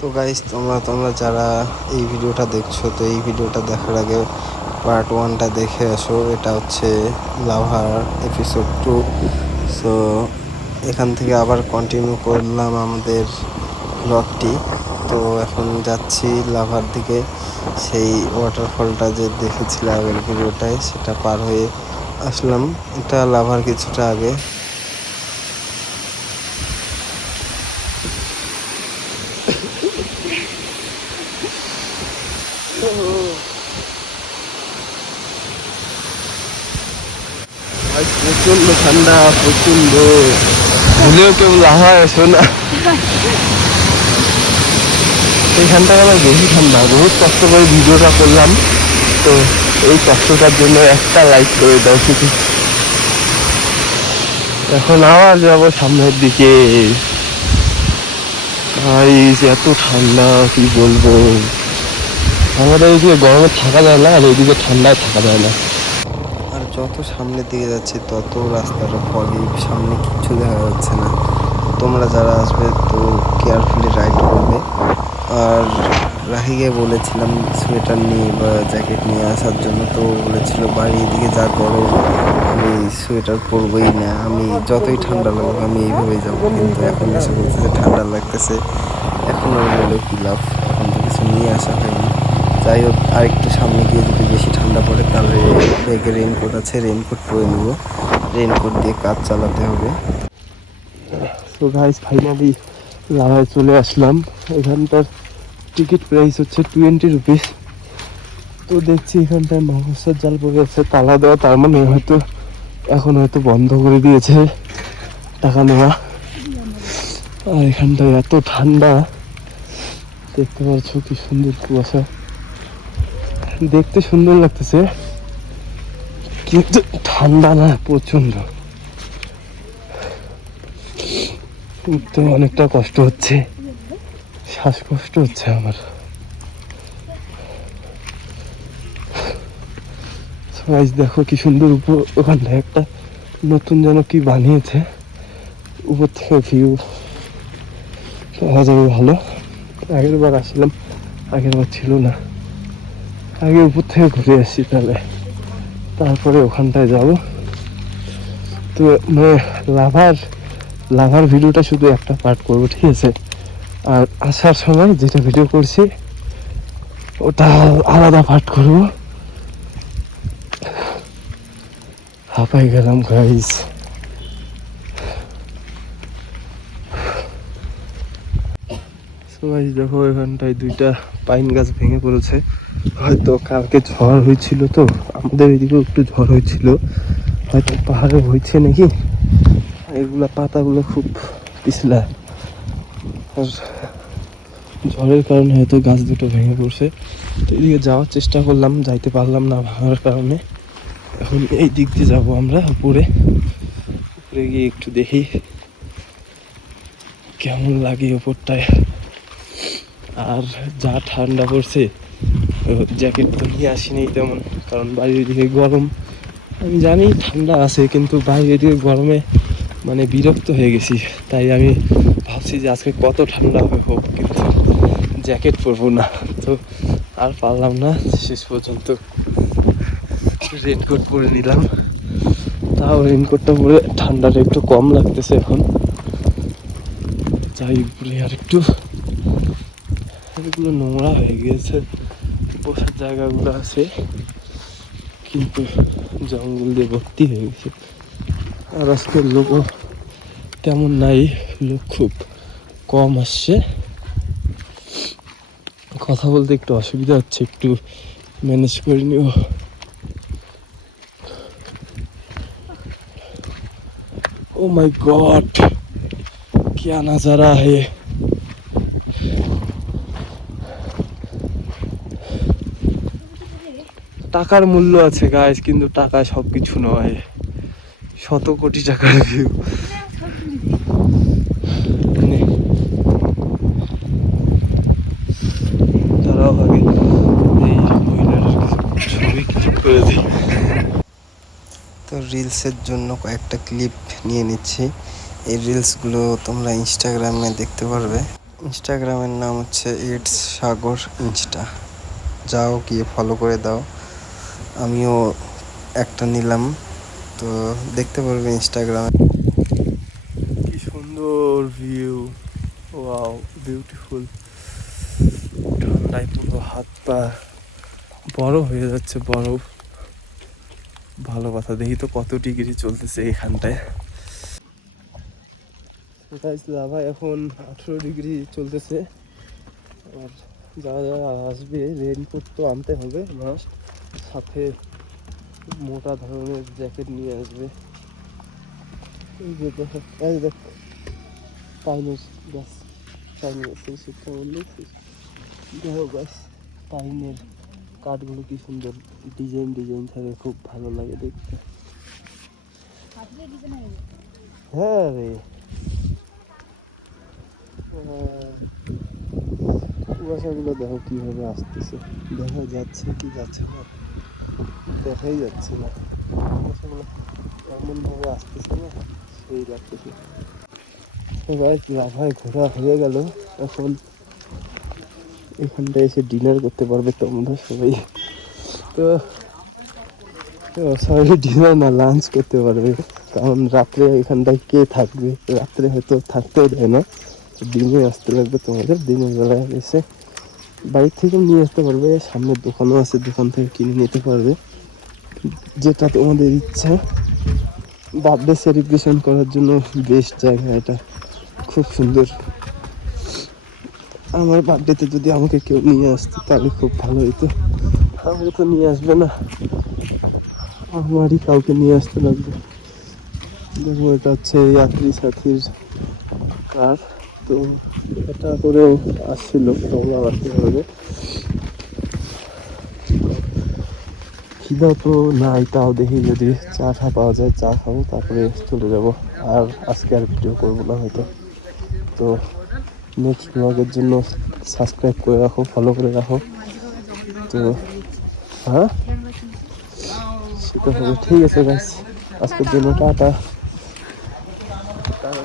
তো গাইস, তোমরা যারা এই ভিডিওটা দেখছো, তো এই ভিডিওটা দেখার আগে পার্ট 1টা দেখে আসো। এটা হচ্ছে লাভার এপিসোড 2। সো এখান থেকে আবার কন্টিনিউ করলাম আমাদের ব্লগটি। তো এখন যাচ্ছি লাভার দিকে। সেই ওয়াটারফলটা যে দেখেছিলাম আগের ভিডিওটায়, সেটা পার হয়ে আসলাম। এটা লাভার কিছুটা আগে। প্রচন্ড ঠান্ডা, প্রচন্ড। ভুলেও কেউ লাভায় এসো না, এইখানটা আমার বেশি ঠান্ডা। বহুত কষ্ট করে ভিডিওটা করলাম, তো এই কষ্টটার জন্য একটা লাইক করে দাও শুধু। এখন আবার যাবো সামনের দিকে। এত ঠান্ডা, কি বলবো। আমাদের এইদিকে গরমে থাকা যায় না, আর এইদিকে ঠান্ডায় থাকা যায় না। আর যত সামনের দিকে যাচ্ছি তত রাস্তাটা ফগি, সামনে কিচ্ছু দেখা যাচ্ছে না। তোমরা যারা আসবে তো কেয়ারফুলি রাইড করবে। আর রাহিকে বলেছিলাম সোয়েটার নিয়ে বা জ্যাকেট নিয়ে আসার জন্য, তো বলেছিল বাড়ি এদিকে যা গরম, আমি সোয়েটার পরবই না, আমি যতই ঠান্ডা লাগুক আমি এইভাবেই যাবো। কিন্তু এখন এসে বলতেছে ঠান্ডা লাগতেছে। এখন আর বলে কি লাভ, এখন তো কিছু নিয়ে আসা হয়নি। যাই হোক, আরেকটু সামনে গিয়ে যদি বেশি ঠান্ডা পড়ে তাহলে ব্যাগে রেইনকোট আছে, রেইনকোট পরে নেবো। রেইনকোট দিয়ে কাজ চালাতে হবে। তো গাইস, ফাইনালি লাভায় চলে আসলাম। এখানটার টিকিট প্রাইস হচ্ছে 20 রুপিস। তো দেখছি এখানটায় মাকড়সার জাল পড়ে আছে, তালা দেওয়া, তার মানে হয়তো এখন হয়তো বন্ধ করে দিয়েছে টাকা নেওয়া। আর এখানটায় এত ঠান্ডা, দেখতে পাচ্ছ কি সুন্দর কুয়াশা। দেখতে সুন্দর লাগতেছে, কিন্তু ঠান্ডা না, প্রচন্ড। উঠতে অনেকটা কষ্ট হচ্ছে, শ্বাসকষ্ট হচ্ছে আমার। দেখো কি সুন্দর উপর, ওখানটায় একটা নতুন যেন কি বানিয়েছে, উপর থেকে ভিউ পাওয়া যাবে ভালো। আগের বার আসলাম, আগের বার ছিল না। আগে উপর থেকে ঘুরে আসছি, তারপরে ওখানটায় যাব। তো মানে লাভার ভিডিওটা শুধু একটা পার্ট করবো, ঠিক আছে? আর আসার সময় যেটা ভিডিও করছি ওটা আলাদা পার্ট করবো। হাঁপাই গেলাম গাইস। সবাই দেখো, এখানটায় 2টা পাইন গাছ ভেঙে পড়েছে। হয়তো কালকে ঝড় হয়েছিল, তো আমাদের এদিকেও একটু ঝড় হয়েছিল, হয়তো পাহাড়ে হয়েছে নাকি। এগুলা পাতাগুলো খুব পিছলা, আর ঝড়ের কারণে হয়তো গাছ দুটো ভেঙে পড়ছে। তো এদিকে যাওয়ার চেষ্টা করলাম, যাইতে পারলাম না ভাঙার কারণে। এখন এই দিক দিয়ে যাবো আমরা উপরে গিয়ে একটু দেখি কেমন লাগে উপরটায়। আর যা ঠান্ডা পড়ছে, জ্যাকেট তো নিয়ে আসিনি তেমন, কারণ বাড়ির দিকে গরম। আমি জানি ঠান্ডা আছে, কিন্তু বাইরের দিকে গরমে মানে বিরক্ত হয়ে গেছি। তাই আমি ভাবছি যে আজকে কত ঠান্ডা হোক, কিন্তু জ্যাকেট পরবো না। তো আর পারলাম না, শেষ পর্যন্ত রেনকোট পরে নিলাম। তাও রেনকোটটা পরে ঠান্ডাটা একটু কম লাগতেছে এখন। যাই উপরে আর একটু, এগুলো নোংরা হয়ে গিয়েছে, বসার জায়গাগুলো আছে কিন্তু জঙ্গল দিয়ে ভর্তি হয়ে গেছে। আর আজকে লোকও তেমন নাই, লোক খুব কম আসছে। কথা বলতে একটু অসুবিধা হচ্ছে, একটু ম্যানেজ করে নিও। ও মাই গড, क्या नजारा है। টাকার মূল্য আছে গাইস, কিন্তু টাকা সবকিছু নয়। শত কোটি টাকার ভিউ। তারাও আগে এই মহিলাটার কিছু ছবি ক্লিক করে দিই। তো রিলসের জন্য কয়েকটা ক্লিপ নিয়ে নিচ্ছি। এই রিলসগুলো তোমরা ইনস্টাগ্রামে দেখতে পারবে। ইনস্টাগ্রামের নাম হচ্ছে ইটস সাগর ইনস্টা, যাও গিয়ে ফলো করে দাও। আমিও একটা নিলাম, তো দেখতে পারবে ইনস্টাগ্রামে। কি সুন্দর ভিউ, ওয়াও বিউটিফুল। ঠান্ডায় পুরো হাত পা বরফ হয়ে যাচ্ছে, বরফ। ভালো কথা, দেখি তো কত ডিগ্রি চলতেছে এখানটায়। লাভা এখন 18 ডিগ্রি চলতেছে। আর যারা যারা আসবে রেইনকোট তো আনতে হবে মাস্ট, সাথে মোটা ধরনের জ্যাকেট নিয়ে আসবে। এই যে দেখো, এই দেখ পাইনের গাছ, পাইন গাছের শিক্ষা বললে দেখো গাছ, পাইনের কাঠগুলো কি সুন্দর ডিজাইন ডিজাইন থাকে, খুব ভালো লাগে দেখতে। হ্যাঁ রে, কুয়াশাগুলো দেখো কিভাবে আসতেছে, দেখা যাচ্ছে কি যাচ্ছে না, দেখাই যাচ্ছে না। কুয়াশাগুলো এমন ভাবে আসতেছে না, সেই লাগতেছে। সবাই লাভায় ঘোরা হয়ে গেল, এখন এখানটায় এসে ডিনার করতে পারবে তোমরা সবাই। তো সবাই ডিনার না, লাঞ্চ করতে পারবে, কারণ রাত্রে এখানটায় কে থাকবে, রাত্রে হয়তো থাকতেও দেয় না। দিনে আসতে লাগবে তোমাদের, দিনের বেলায় এসে বাড়ি থেকে নিয়ে আসতে পারবে, সামনের দোকানও আছে, দোকান থেকে কিনে নিতে পারবে, যেটা তোমাদের ইচ্ছা। বার্থডে সেলিব্রেশন করার জন্য বেস্ট জায়গা এটা, খুব সুন্দর। আমার বার্থডেতে যদি আমাকে কেউ নিয়ে আসতো তাহলে খুব ভালো হতো, আমাকে তো নিয়ে আসবে না, আমারই কাউকে নিয়ে আসতে লাগবে। দেখো এটা হচ্ছে যাত্রী সাথীর কার, তো এটা করেও আসছিল, তোমরা আসতে পারবে। খিদা তো নাই, তাও দেখি যদি চা টা পাওয়া যায় চা খাবো, তারপরে চলে যাব। আর আজকে আর ভিডিও করবো না হয়তো। তো নেক্সট ব্লগের জন্য সাবস্ক্রাইব করে রাখো, ফলো করে রাখো। তো হ্যাঁ, সেটা হবে। ঠিক আছে গাইস, আজকের জন্য টাটা। টাটা।